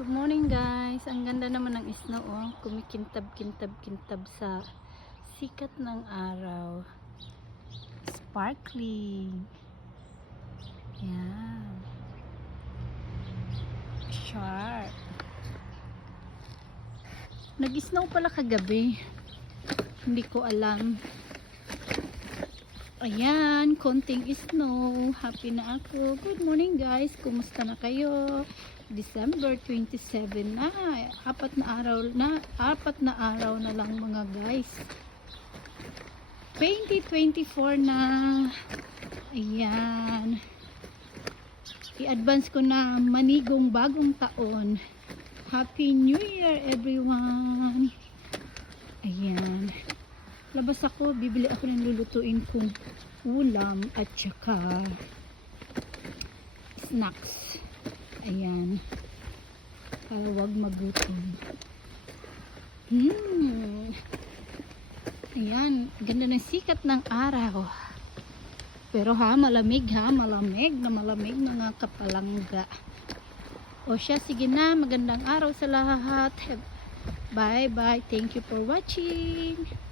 Good morning guys. Ang ganda naman ng snow oh. Kumikintab-kintab-kintab sa sikat ng araw. Sparkling. Yan. Sharp. Nag-snow pala kagabi. Hindi ko alam. Ayan, konting snow. Happy na ako. Good morning guys. Kumusta na kayo? December 27 na. Apat na araw na lang mga guys. 2024 na. Ayan. I-advance ko na manigong bagong taon. Happy New Year everyone. Ayan. Labas ako, bibili ako ng lulutuin kong ulam at saka snacks. Ayan. Para wag magutom. Ayan. Ganda ng sikat ng araw. Pero malamig malamig na malamig mga kapalangga. O siya, sige na. Magandang araw sa lahat. Bye bye. Thank you for watching.